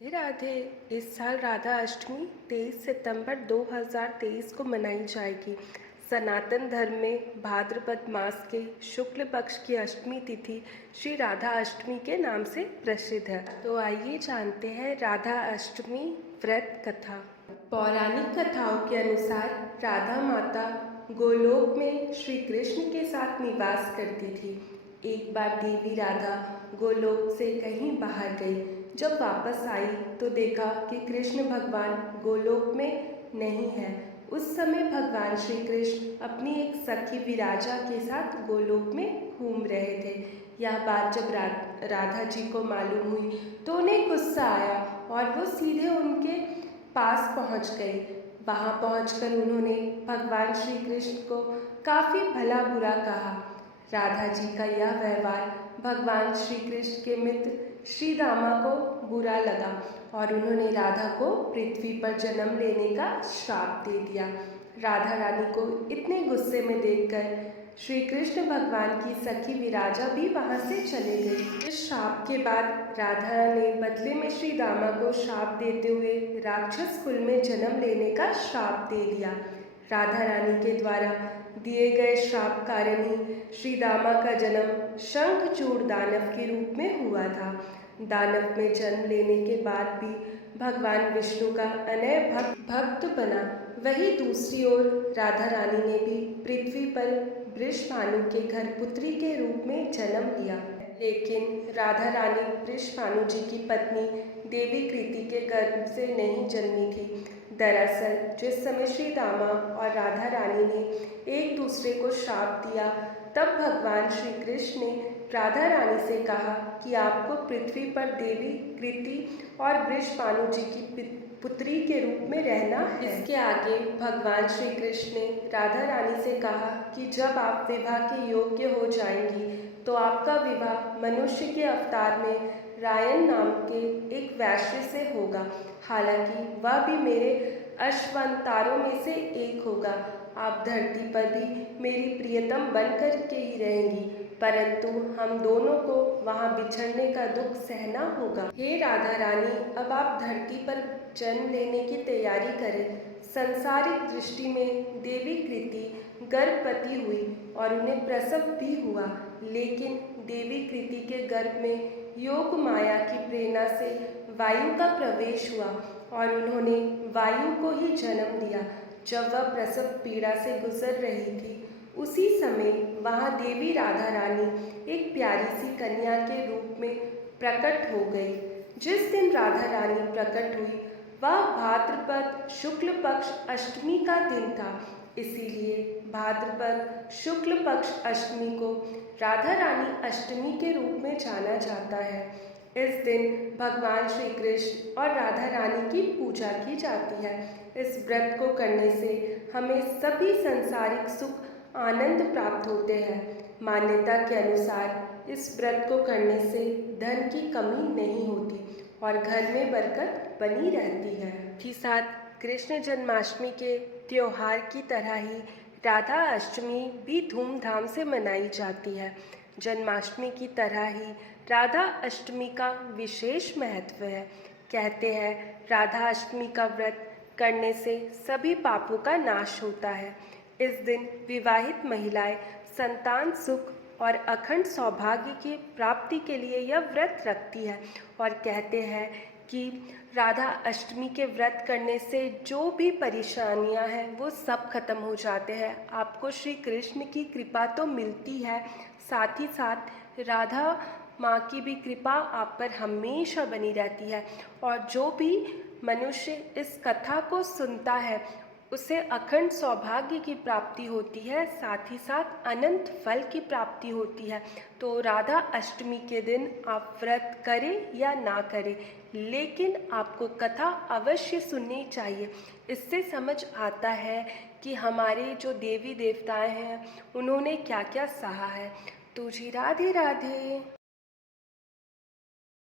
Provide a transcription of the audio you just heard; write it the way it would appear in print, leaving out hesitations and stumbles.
राधे राधे। इस साल राधा अष्टमी 23 सितंबर 2023 को मनाई जाएगी। सनातन धर्म में भाद्रपद मास के शुक्ल पक्ष की अष्टमी तिथि श्री राधा अष्टमी के नाम से प्रसिद्ध है। तो आइए जानते हैं राधा अष्टमी व्रत कथा। पौराणिक कथाओं के अनुसार राधा माता गोलोक में श्री कृष्ण के साथ निवास करती थी। एक बार देवी राधा गोलोक से कहीं बाहर गई। जब वापस आई तो देखा कि कृष्ण भगवान गोलोक में नहीं है। उस समय भगवान श्री कृष्ण अपनी एक सखी विराजा के साथ गोलोक में घूम रहे थे। यह बात जब राधा जी को मालूम हुई तो उन्हें गुस्सा आया और वो सीधे उनके पास पहुंच गई। वहां पहुंचकर उन्होंने भगवान श्री कृष्ण को काफ़ी भला बुरा कहा। राधा जी का यह व्यवहार भगवान श्री कृष्ण के मित्र श्री दामा को बुरा लगा और उन्होंने राधा को पृथ्वी पर जन्म लेने का श्राप दे दिया। राधा रानी को इतने गुस्से में देखकर श्री कृष्ण भगवान की सखी विराजा भी वहां से चले गई। इस श्राप के बाद राधा ने बदले में श्री दामा को श्राप देते हुए राक्षस कुल में जन्म लेने का श्राप दे दिया। राधा रानी के द्वारा दिए गए श्राप कारण ही श्री दामा का जन्म शंखचूड़ दानव के रूप में हुआ था। दानव में जन्म लेने के बाद भी भगवान विष्णु का अनय भक्त बना। वहीं दूसरी ओर राधा रानी ने भी पृथ्वी पर वृषभानु के घर पुत्री के रूप में जन्म लिया। लेकिन राधा रानी वृषभानु जी की पत्नी देवी कृति के गर्भ से नहीं जन्मी थी। दरअसल जिस समय श्री दामा और राधा रानी ने एक दूसरे को श्राप दिया तब भगवान श्री कृष्ण ने राधा रानी से कहा कि आपको पृथ्वी पर देवी कृति और वृषभानु जी की पुत्री के रूप में रहना है। इसके आगे भगवान श्री कृष्ण ने राधा रानी से कहा कि जब आप विवाह के योग्य हो जाएंगी तो आपका विवाह मनुष्य के अवतार में रायन नाम के एक वैश्य से होगा। हालांकि वह भी मेरे अश्वंतारों में से एक होगा। आप धरती पर भी मेरी प्रियतम बनकर के ही रहेंगी, परंतु हम दोनों को वहाँ बिछड़ने का दुख सहना होगा। हे राधा रानी, अब आप धरती पर जन्म लेने की तैयारी करें। संसारिक दृष्टि में देवी कृति गर्भवती हुई और उन्हें प्रसव भी हुआ, लेकिन देवी कृति के गर्भ में योग माया की प्रेरणा से वायु का प्रवेश हुआ और उन्होंने वायु को ही जन्म दिया। जब वह प्रसव पीड़ा से गुजर रही थी उसी समय वहाँ देवी राधा रानी एक प्यारी सी कन्या के रूप में प्रकट हो गई। जिस दिन राधा रानी प्रकट हुई वह भाद्रपद शुक्ल पक्ष अष्टमी का दिन था। इसीलिए भाद्रपद शुक्ल पक्ष अष्टमी को राधा रानी अष्टमी के रूप में जाना जाता है। इस दिन भगवान श्री कृष्ण और राधा रानी की पूजा की जाती है। इस व्रत को करने से हमें सभी सांसारिक सुख आनंद प्राप्त होते हैं। मान्यता के अनुसार इस व्रत को करने से धन की कमी नहीं होती और घर में बरकत बनी रहती है। ही साथ कृष्ण जन्माष्टमी के त्योहार की तरह ही राधा अष्टमी भी धूमधाम से मनाई जाती है। जन्माष्टमी की तरह ही राधा अष्टमी का विशेष महत्व है। कहते हैं राधा अष्टमी का व्रत करने से सभी पापों का नाश होता है। इस दिन विवाहित महिलाएं संतान सुख और अखंड सौभाग्य की प्राप्ति के लिए यह व्रत रखती है और कहते हैं कि राधा अष्टमी के व्रत करने से जो भी परेशानियां हैं वो सब खत्म हो जाते हैं। आपको श्री कृष्ण की कृपा तो मिलती है, साथ ही साथ राधा माँ की भी कृपा आप पर हमेशा बनी रहती है और जो भी मनुष्य इस कथा को सुनता है उसे अखंड सौभाग्य की प्राप्ति होती है, साथ ही साथ अनंत फल की प्राप्ति होती है। तो राधा अष्टमी के दिन आप व्रत करें या ना करें, लेकिन आपको कथा अवश्य सुननी चाहिए। इससे समझ आता है कि हमारे जो देवी देवताएं हैं उन्होंने क्या क्या सहा है। तो जी राधे राधे।